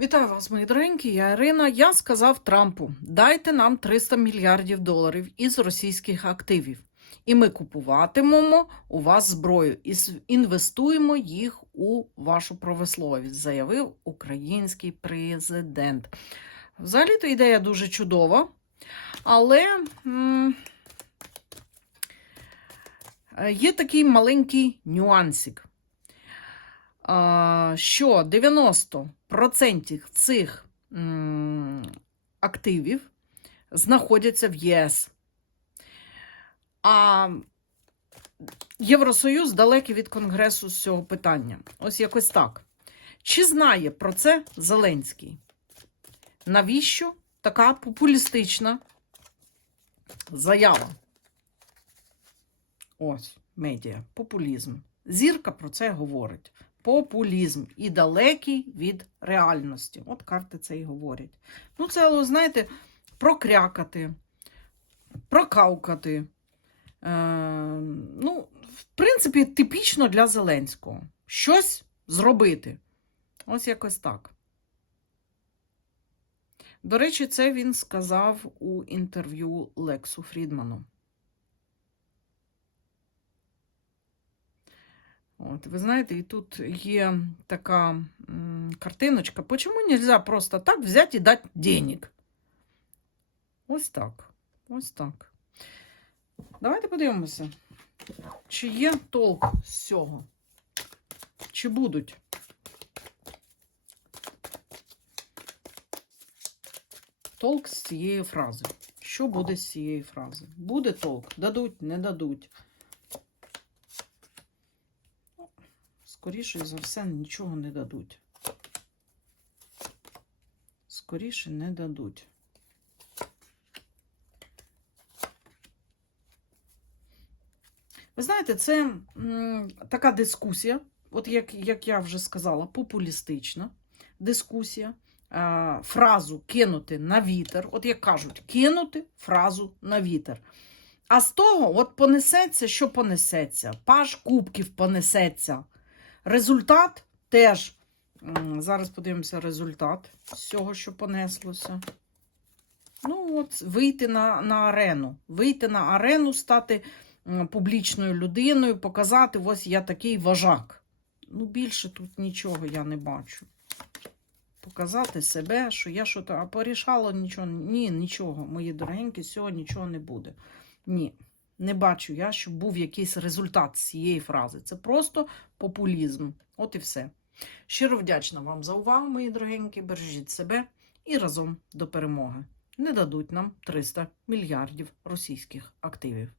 Вітаю вас, мої доренькі. Я Ірина. Я сказав Трампу: дайте нам 300 мільярдів доларів із російських активів, і ми купуватимемо у вас зброю і інвестуємо їх у вашу промисловість, заявив український президент. Взагалі-то ідея дуже чудова, але е, є такий маленький нюансик що 90% цих активів знаходяться в ЄС. А Євросоюз далекий від Конгресу з цього питання. Ось якось так. Чи знає про це Зеленський? Навіщо така популістична заява? Ось, медіа, популізм. Зірка про це говорить. Популізм і далекий від реальності. От карти це і говорять. Ну, це, знаєте, прокрякати, прокавкати. Е, ну, в принципі, типічно для Зеленського. Щось зробити. Ось якось так. До речі, це він сказав у інтерв'ю Лексу Фрідману. От, ви знаєте, і тут є така картиночка. Почему нельзя просто так взяти і дати денег? Ось так. Ось так. Давайте подивимося, чи є толк з цього? Чи будуть? Толк з цієї фрази. Що буде з цієї фрази? Буде толк? Дадуть, не дадуть. Скоріше за все, нічого не дадуть. Скоріше не дадуть. Ви знаєте, це м, така дискусія, от як, як я вже сказала, популістична дискусія. Е, фразу кинути на вітер, от як кажуть, кинути фразу на вітер. А з того от понесеться, що понесеться. Паш кубків понесеться. Результат теж. Зараз подивимося результат з цього, що понеслося. Ну, от, вийти на, на арену. Вийти на арену, стати публічною людиною, показати, ось я такий вожак. Ну, більше тут нічого я не бачу. Показати себе, що я що то, а порішало нічого. Ні, нічого, мої дорогенькі, з нічого не буде. Ні, не бачу я, щоб був якийсь результат цієї фрази. Це просто популізм. От і все. Щиро вдячна вам за увагу, мої дорогенькі. Бережіть себе і разом до перемоги. Не дадуть нам 300 мільярдів російських активів.